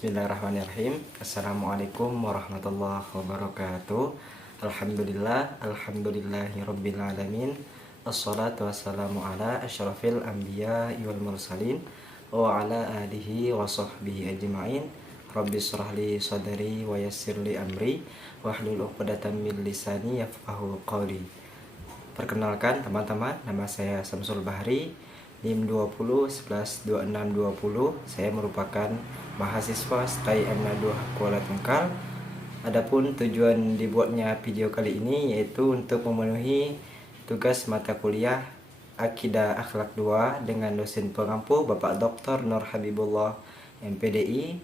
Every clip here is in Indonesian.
Bismillahirrahmanirrahim. Assalamualaikum warahmatullahi wabarakatuh. Alhamdulillahirabbil alamin. Assalatu wassalamu ala asyrafil anbiya wal mursalin wa ala alihi wa sahbihi ajma'in. Rabbi shrahli sadri wa yassirli amri wahlul 'uqdatam min lisani yafqahu qawli. Perkenalkan teman-teman, nama saya Samsul Bahri, NIM 20 11 26 20. Saya merupakan mahasiswa STAI M2 Kuala Tungkal. Adapun tujuan dibuatnya video kali ini yaitu untuk memenuhi tugas mata kuliah Akidah Akhlak 2 dengan dosen pengampu Bapak Dr. Nur Habibullah MPDI.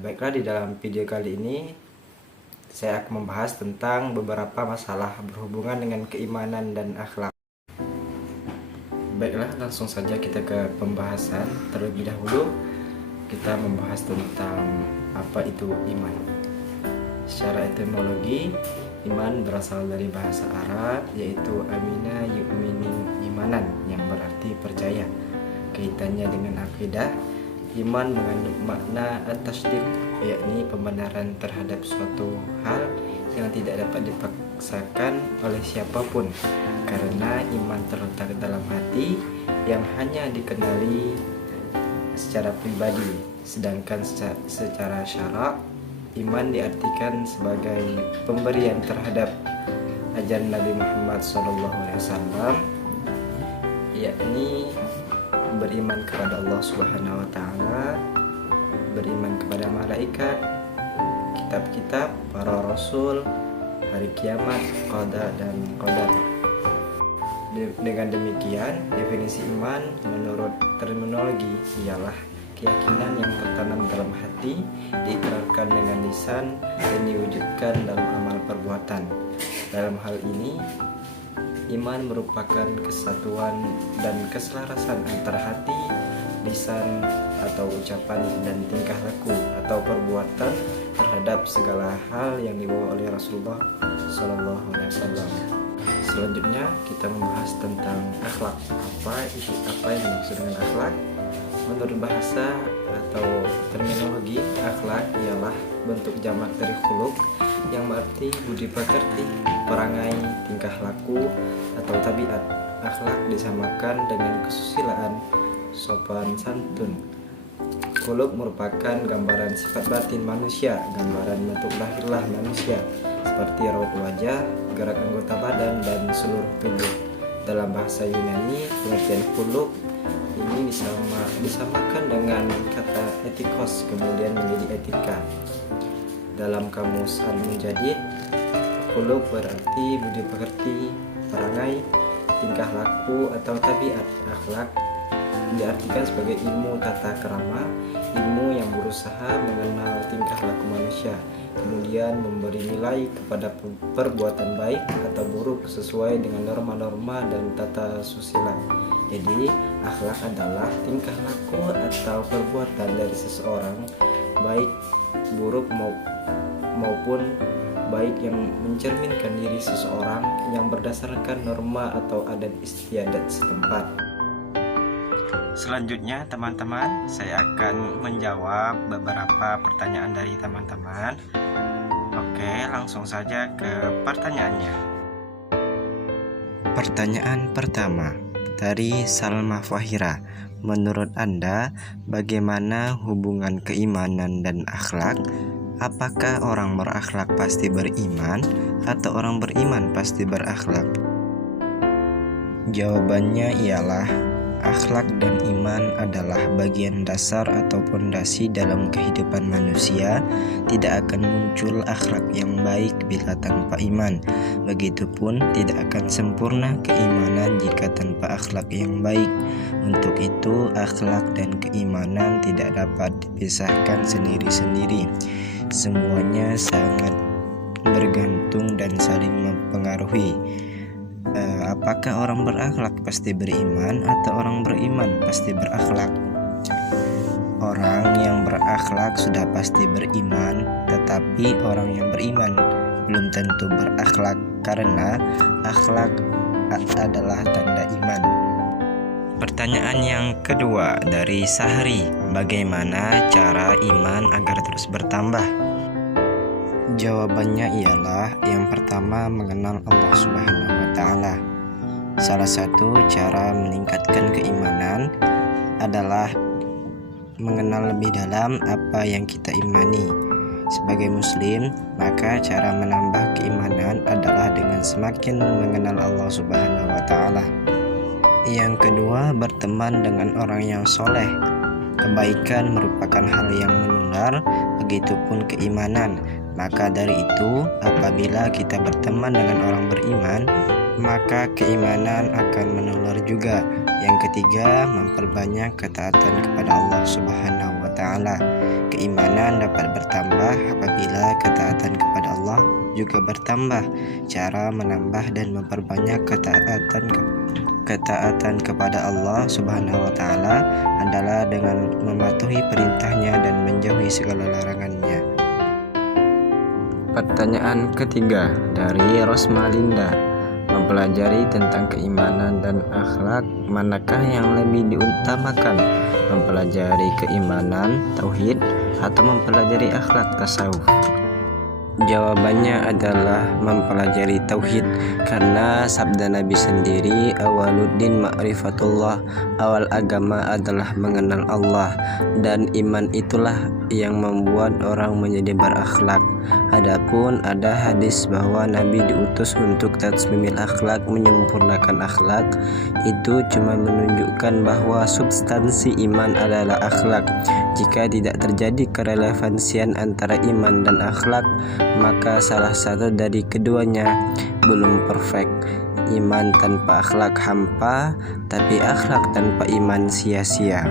Baiklah, di dalam video kali ini saya akan membahas tentang beberapa masalah berhubungan dengan keimanan dan akhlak. Baiklah, langsung saja kita ke pembahasan. Terlebih dahulu kita membahas tentang apa itu iman. Secara etimologi, iman berasal dari bahasa Arab yaitu amina yu'minu imanan, yang berarti percaya. Kaitannya dengan akidah, iman mengandung makna at-tasdiq, yakni pembenaran terhadap suatu hal yang tidak dapat dipaksakan oleh siapapun, karena iman terletak dalam hati yang hanya dikenali secara pribadi. Sedangkan secara syarak, iman diartikan sebagai pemberian terhadap ajaran Nabi Muhammad SAW, yakni beriman kepada Allah Subhanahu wa Ta'ala, beriman kepada malaikat, kitab-kitab, para rasul, hari kiamat, qada dan qadar. Dengan demikian, definisi iman menurut terminologi ialah keyakinan yang tertanam dalam hati, diikrarkan dengan lisan, dan diwujudkan dalam amal perbuatan. Dalam hal ini, iman merupakan kesatuan dan keselarasan antara hati, lisan atau ucapan, dan tingkah laku atau perbuatan terhadap segala hal yang dibawa oleh Rasulullah SAW. Selanjutnya kita membahas tentang akhlak. Apa yang dimaksud dengan akhlak? Menurut bahasa atau terminologi, akhlak ialah bentuk jamak dari khuluq yang berarti budi pekerti, perangai, tingkah laku atau tabiat. Akhlak disamakan dengan kesusilaan, sopan santun. Khuluq merupakan gambaran sifat batin manusia, gambaran bentuk lahirlah manusia seperti raut wajah, gerak anggota badan, dan seluruh tubuh. Dalam bahasa Yunani, pengertian khuluq ini disamakan dengan kata etikos, kemudian menjadi etika. Dalam kamus Al-Munjadid, khuluq berarti budi pekerti, perangai, tingkah laku atau tabiat. Akhlak diartikan sebagai ilmu tata krama, ilmu yang berusaha mengenal tingkah laku manusia, kemudian memberi nilai kepada perbuatan baik atau buruk sesuai dengan norma-norma dan tata susila. Jadi, akhlak adalah tingkah laku atau perbuatan dari seseorang, baik buruk maupun baik, yang mencerminkan diri seseorang yang berdasarkan norma atau adat istiadat setempat. Selanjutnya teman-teman, saya akan menjawab beberapa pertanyaan dari teman-teman. Oke, langsung saja ke pertanyaannya. Pertanyaan pertama dari Salma Fahira. Menurut Anda, bagaimana hubungan keimanan dan akhlak? Apakah orang berakhlak pasti beriman atau orang beriman pasti berakhlak? Jawabannya ialah akhlak dan iman adalah bagian dasar atau pondasi dalam kehidupan manusia. Tidak akan muncul akhlak yang baik bila tanpa iman. Begitupun tidak akan sempurna keimanan jika tanpa akhlak yang baik. Untuk itu, akhlak dan keimanan tidak dapat dipisahkan sendiri-sendiri. Semuanya sangat bergantung dan saling mempengaruhi. Apakah orang berakhlak pasti beriman atau orang beriman pasti berakhlak? Orang yang berakhlak sudah pasti beriman, tetapi orang yang beriman belum tentu berakhlak, karena akhlak adalah tanda iman. Pertanyaan yang kedua dari Sahri, bagaimana cara iman agar terus bertambah? Jawabannya ialah yang pertama mengenal Allah Subhanahu wa Ta'ala. Salah satu cara meningkatkan keimanan adalah mengenal lebih dalam apa yang kita imani. Sebagai muslim, maka cara menambah keimanan adalah dengan semakin mengenal Allah Subhanahu wa Ta'ala. Yang kedua, berteman dengan orang yang soleh. Kebaikan merupakan hal yang menular, begitupun keimanan. Maka dari itu, apabila kita berteman dengan orang beriman, maka keimanan akan menular juga. Yang ketiga, memperbanyak ketaatan kepada Allah Subhanahu wa Ta'ala. Keimanan dapat bertambah apabila ketaatan kepada Allah juga bertambah. Cara menambah dan memperbanyak ketaatan kepada Allah Subhanahu wa Ta'ala adalah dengan mematuhi perintahnya dan menjauhi segala larangannya. Pertanyaan ketiga dari Rosmalinda, mempelajari tentang keimanan dan akhlak, manakah yang lebih diutamakan? Mempelajari keimanan, tauhid, atau mempelajari akhlak, tasawuf? Jawabannya adalah mempelajari tauhid, karena sabda Nabi sendiri, awaluddin ma'rifatullah, awal agama adalah mengenal Allah, dan iman itulah yang membuat orang menjadi berakhlak. Adapun ada hadis bahwa Nabi diutus untuk tatsmimil akhlak, menyempurnakan akhlak, itu cuma menunjukkan bahwa substansi iman adalah akhlak. Jika tidak terjadi kerelevansian antara iman dan akhlak, maka salah satu dari keduanya belum perfect. Iman tanpa akhlak hampa, tapi akhlak tanpa iman sia-sia.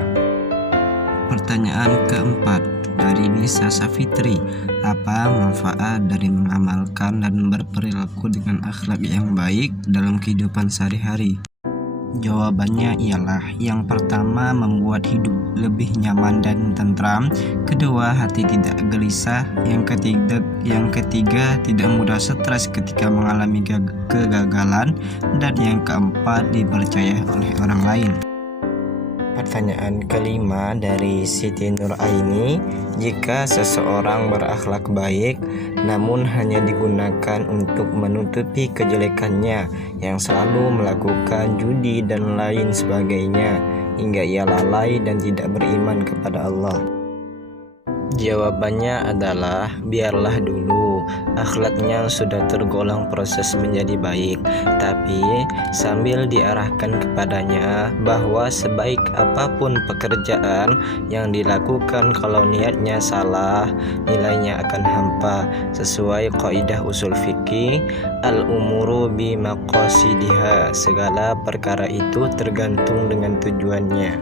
Pertanyaan keempat dari Nisa Safitri, apa manfaat dari mengamalkan dan berperilaku dengan akhlak yang baik dalam kehidupan sehari-hari? Jawabannya ialah yang pertama, membuat hidup lebih nyaman dan tentram. Kedua, hati tidak gelisah. Yang ketiga, tidak mudah stres ketika mengalami kegagalan. Dan yang keempat, dipercaya oleh orang lain. Pertanyaan kelima dari Siti Nur Aini, jika seseorang berakhlak baik namun hanya digunakan untuk menutupi kejelekannya yang selalu melakukan judi dan lain sebagainya hingga ia lalai dan tidak beriman kepada Allah, jawabannya adalah biarlah dulu akhlaknya sudah tergolong proses menjadi baik, tapi sambil diarahkan kepadanya bahwa sebaik apapun pekerjaan yang dilakukan, kalau niatnya salah, nilainya akan hampa. Sesuai kaidah usul fikih, al-umuru bi maqasidiha, segala perkara itu tergantung dengan tujuannya.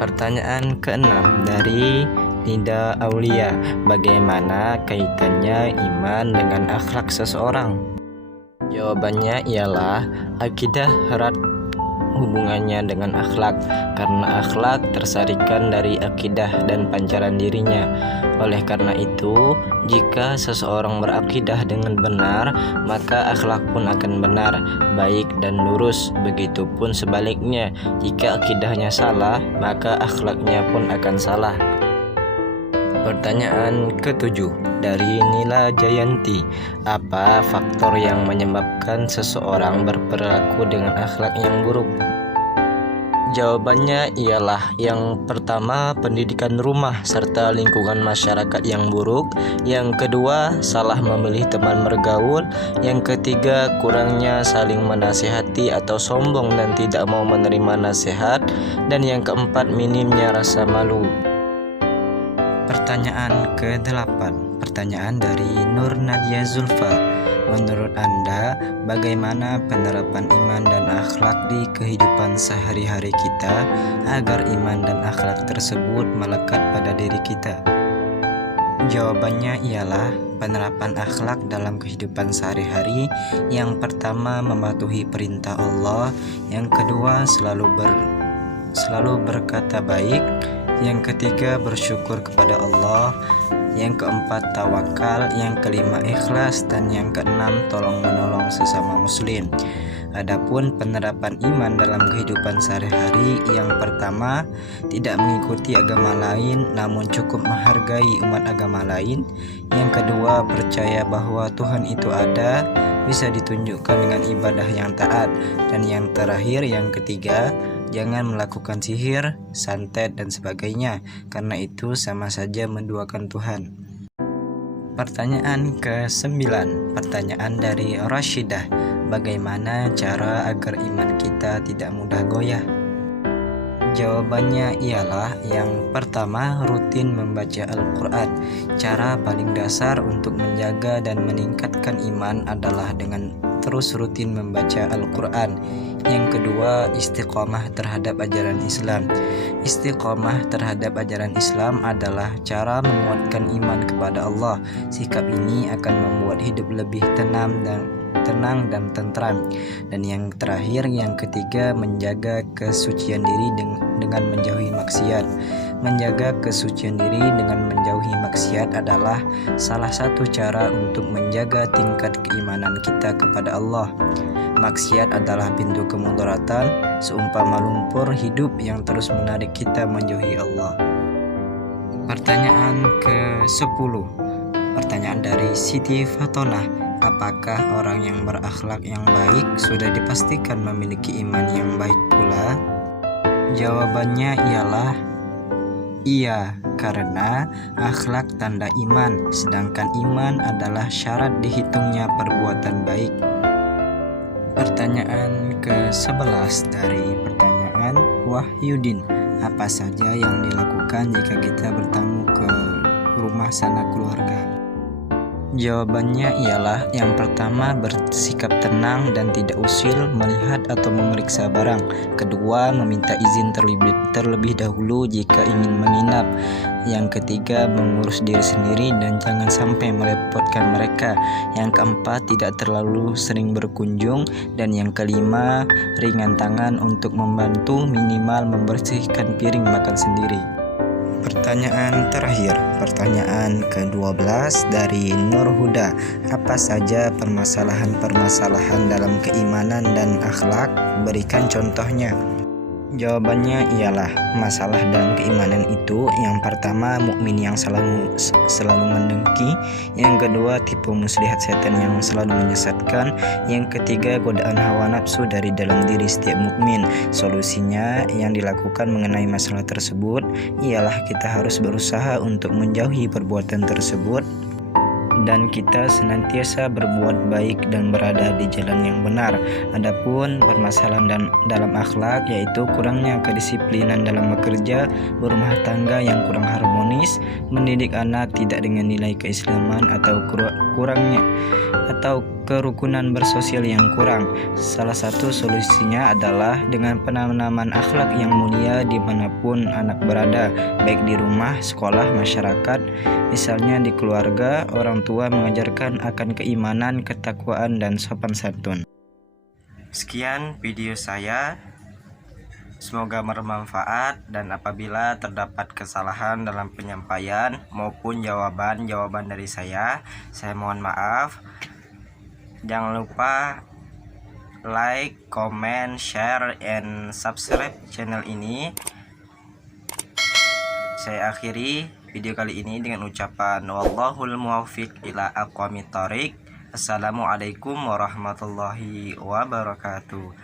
Pertanyaan keenam dari Nida Aulia, bagaimana kaitannya iman dengan akhlak seseorang? Jawabannya ialah akidah erat hubungannya dengan akhlak, karena akhlak tersarikan dari akidah dan pancaran dirinya. Oleh karena itu, jika seseorang berakidah dengan benar, maka akhlak pun akan benar, baik dan lurus. Begitupun sebaliknya, jika akidahnya salah, maka akhlaknya pun akan salah. Pertanyaan ketujuh dari Nila Jayanti, apa faktor yang menyebabkan seseorang berperilaku dengan akhlak yang buruk? Jawabannya ialah yang pertama, pendidikan rumah serta lingkungan masyarakat yang buruk. Yang kedua, salah memilih teman bergaul. Yang ketiga, kurangnya saling menasihati atau sombong dan tidak mau menerima nasihat. Dan yang keempat, minimnya rasa malu. Pertanyaan ke-8, pertanyaan dari Nur Nadia Zulfa, menurut Anda bagaimana penerapan iman dan akhlak di kehidupan sehari-hari kita agar iman dan akhlak tersebut melekat pada diri kita? Jawabannya ialah penerapan akhlak dalam kehidupan sehari-hari. Yang pertama, mematuhi perintah Allah. Yang kedua, selalu berkata baik. Yang ketiga, bersyukur kepada Allah. Yang keempat, tawakal. Yang kelima, ikhlas. Dan yang keenam, tolong menolong sesama muslim. Adapun penerapan iman dalam kehidupan sehari-hari, yang pertama, tidak mengikuti agama lain namun cukup menghargai umat agama lain. Yang kedua, percaya bahwa Tuhan itu ada, bisa ditunjukkan dengan ibadah yang taat. Dan yang terakhir, yang ketiga, jangan melakukan sihir, santet, dan sebagainya, karena itu sama saja menduakan Tuhan. Pertanyaan ke-9, pertanyaan dari Rashidah. Bagaimana cara agar iman kita tidak mudah goyah? Jawabannya ialah yang pertama, rutin membaca Al-Quran. Cara paling dasar untuk menjaga dan meningkatkan iman adalah dengan terus rutin membaca Al-Quran. Yang kedua, istiqomah terhadap ajaran Islam. Istiqomah terhadap ajaran Islam adalah cara menguatkan iman kepada Allah. Sikap ini akan membuat hidup lebih tenang dan tentram. Dan yang terakhir, yang ketiga, menjaga kesucian diri dengan menjauhi maksiat. Menjaga kesucian diri dengan menjauhi maksiat adalah salah satu cara untuk menjaga tingkat keimanan kita kepada Allah. Maksiat adalah pintu kemudaratan, seumpama lumpur hidup yang terus menarik kita menjauhi Allah. Pertanyaan ke-10, pertanyaan dari Siti Fatonah. Apakah orang yang berakhlak yang baik sudah dipastikan memiliki iman yang baik pula? Jawabannya ialah iya, karena akhlak tanda iman, sedangkan iman adalah syarat dihitungnya perbuatan baik. Pertanyaan ke-11 dari pertanyaan Wahyudin. Apa saja yang dilakukan jika kita bertamu ke rumah sanak keluarga? Jawabannya ialah yang pertama, bersikap tenang dan tidak usil melihat atau memeriksa barang. Kedua, meminta izin terlebih dahulu jika ingin menginap. Yang ketiga, mengurus diri sendiri dan jangan sampai merepotkan mereka. Yang keempat, tidak terlalu sering berkunjung. Dan yang kelima, ringan tangan untuk membantu, minimal membersihkan piring makan sendiri. Pertanyaan terakhir, pertanyaan ke-12 dari Nur Huda. Apa saja permasalahan-permasalahan dalam keimanan dan akhlak? Berikan contohnya. Jawabannya ialah masalah dalam keimanan itu, yang pertama, mukmin yang selalu mendengki. Yang kedua, tipu muslihat setan yang selalu menyesatkan. Yang ketiga, godaan hawa nafsu dari dalam diri setiap mukmin. Solusinya yang dilakukan mengenai masalah tersebut ialah kita harus berusaha untuk menjauhi perbuatan tersebut, dan kita senantiasa berbuat baik dan berada di jalan yang benar. Adapun permasalahan dalam akhlak, yaitu kurangnya kedisiplinan dalam bekerja, berumah tangga yang kurang harmonis, mendidik anak tidak dengan nilai keislaman, atau kerukunan bersosial yang kurang. Salah satu solusinya adalah dengan penanaman akhlak yang mulia dimanapun anak berada, baik di rumah, sekolah, masyarakat. Misalnya di keluarga, orang tua mengajarkan akan keimanan, ketakwaan, dan sopan santun. Sekian video saya. Semoga bermanfaat, dan apabila terdapat kesalahan dalam penyampaian maupun jawaban dari saya mohon maaf. Jangan lupa like, comment, share, and subscribe channel ini. Saya akhiri video kali ini dengan ucapan wallahul muwaffiq ila aqwamit thoriq. Assalamualaikum warahmatullahi wabarakatuh.